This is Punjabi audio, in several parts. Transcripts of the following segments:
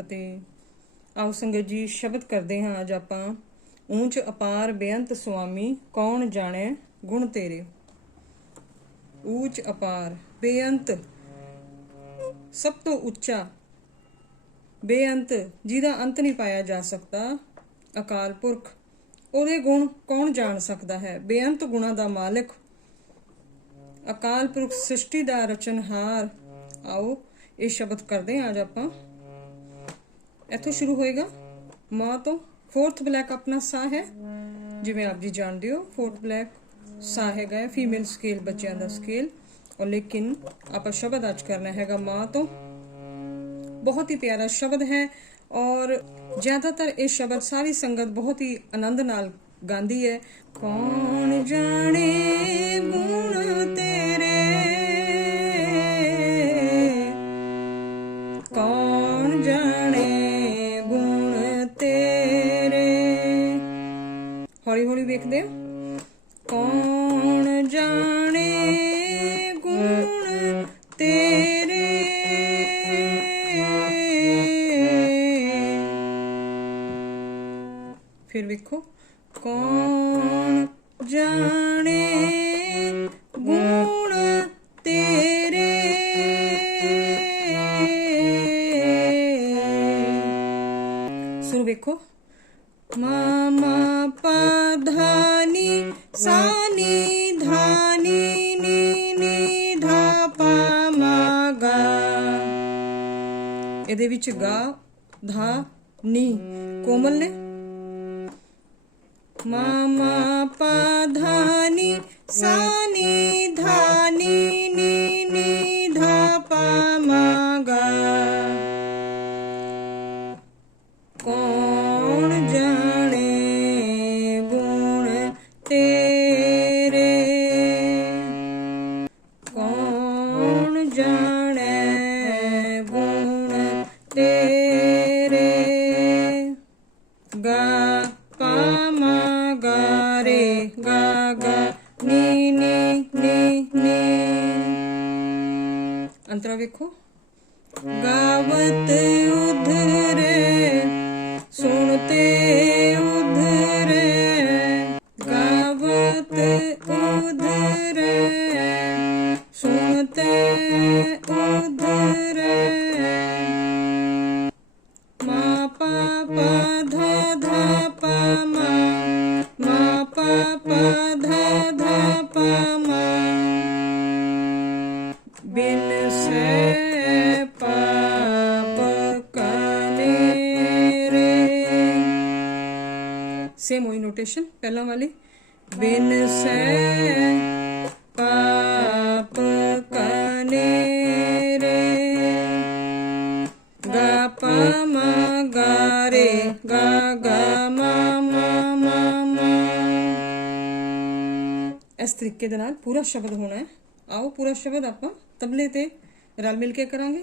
ਫਤਿਹ ਆਓ ਸੰਗਤ ਜੀ ਸ਼ਬਦ ਕਰਦੇ ਹਾਂ ਅੱਜ ਆਪਾਂ। ਊਂਚ ਅਪਾਰ ਬੇਅੰਤ ਸੁਆਮੀ, ਕੌਣ ਜਾਣੇ ਗੁਣ ਤੇਰੇ? ਊਚ ਅਪਾਰ, ਬੇਅੰਤ, ਸਭ ਤੋਂ ਉੱਚਾ। ਬੇਅੰਤ, ਜਿਹਦਾ ਅੰਤ ਨਹੀਂ ਪਾਇਆ ਜਾ ਸਕਦਾ, ਅਕਾਲ ਪੁਰਖ। ਉਹਦੇ ਗੁਣ ਕੌਣ ਜਾਣ ਸਕਦਾ ਹੈ? ਬੇਅੰਤ ਗੁਣਾ ਦਾ ਮਾਲਕ। ਅਕਾਲ ਪੁਰਖ, ਸ੍ਰਿਸ਼ਟੀ ਦਾ ਰਚਨਹਾਰ। ਆਓ, ਇਹ ਸ਼ਬਦ ਕਰਦੇ ਹਾਂ ਅੱਜ ਆਪਾਂ। ਇੱਥੋਂ ਸ਼ੁਰੂ ਹੋਏਗਾ। ਮਾਂ ਤੋਂ ਫੋਰਥ ਬਲੈਕ ਆਪਣਾ ਸਾ ਹੈ। ਜਿਵੇਂ ਆਪ ਜੀ ਜਾਣਦੇ ਹੋ ਫੋਰਥ ਬਲੈਕ ਸਾ ਹੈਗਾ ਫੀਮੇਲ ਸਕੇਲ ਬੱਚਿਆਂ ਦਾ ਸਕੇਲ ਔਰ ਲੇਕਿਨ ਆਪਾਂ ਸ਼ਬਦ ਅੱਜ ਕਰਨਾ ਹੈਗਾ ਮਾਂ ਤੋਂ। ਬਹੁਤ ਹੀ ਪਿਆਰਾ ਸ਼ਬਦ ਹੈ ਔਰ ਜ਼ਿਆਦਾਤਰ ਇਹ ਸ਼ਬਦ ਸਾਰੀ ਸੰਗਤ ਬਹੁਤ ਹੀ ਆਨੰਦ ਨਾਲ ਗਾਉਂਦੀ ਹੈ। ਕੌਣ ਜਾਣੇ ਗੁਣ ਤੇਰੇ ਵੇਖੋ। ਕੌਣ ਜਾਣੇ ਗੁਣ ਤੇਰੇ? ਸੁਰ ਵੇਖੋ। ਮਾਮਾ ਪਧਾਨੀ ਸਾਨੀ ਧਾਨੀ ਨੀ ਨੀ ਧਾ ਪਾ ਮਾ ਗਾ ਇਹਦੇ ਵਿੱਚ ਗਾ ਧਾ ਨੀ। ਕੋਮਲ ਨੇ ਮਾਮਾ ਪਧਾਨੀ ਸਾਨੀ ਧਾਨੀ ਅੰਤਰਾ ਵੇਖੋ ਗਾਵਤ ਉਧਰੇ ਸੁਣਤੇ ਉਧਰੇ। ਗਾਵਤ ਉਧਰੇ ਸੁਣਤੇ ਉਧਰੇ। ਮਾ ਪਾ ਪਾ ਸੇਮ ਹੋਈ ਨੋਟੇਸ਼ਨ ਪਹਿਲਾਂ ਵਾਲੀ ਬਿਨ ਸੇ ਪਾਪ ਕਨੇਰੇ ਗਾ ਪਾ ਮਾ ਗਾ ਰੇ ਗਾ ਗਾ ਮਾ ਮਾ ਮਾ ਮਾ ਇਸ ਤਰੀਕੇ ਦੇ ਨਾਲ ਪੂਰਾ ਸ਼ਬਦ ਹੋਣਾ ਹੈ ਆਓ ਪੂਰਾ ਸ਼ਬਦ ਆਪਾਂ ਤਬਲੇ ਤੇ ਰਲ ਮਿਲ ਕੇ ਕਰਾਂਗੇ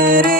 Spirit.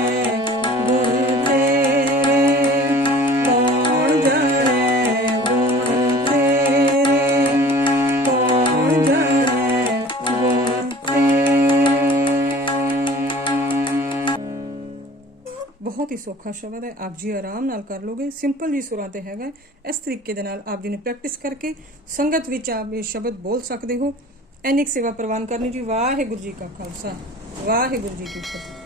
ਸੌਖਾ ਸ਼ਬਦ ਹੈ। ਆਪ ਜੀ ਆਰਾਮ ਨਾਲ ਕਰ ਲੋਗੇ ਸਿੰਪਲ ਜੀ ਸੁਰਾਂ ਤੇ ਹੈਗਾ ਇਸ ਤਰੀਕੇ ਦੇ ਨਾਲ ਆਪ ਜੀ ਨੇ ਪ੍ਰੈਕਟਿਸ ਕਰਕੇ ਸੰਗਤ ਵਿੱਚ ਆਪ ਇਹ ਸ਼ਬਦ ਬੋਲ ਸਕਦੇ ਹੋ। ਐਨਿਕ ਸੇਵਾ ਪ੍ਰਵਾਨ ਕਰਨੀ ਜੀ। ਵਾਹਿਗੁਰੂ ਜੀ ਕਾ ਖਾਲਸਾ। ਵਾਹਿਗੁਰੂ ਜੀ ਕੀ ਫਤਿਹ।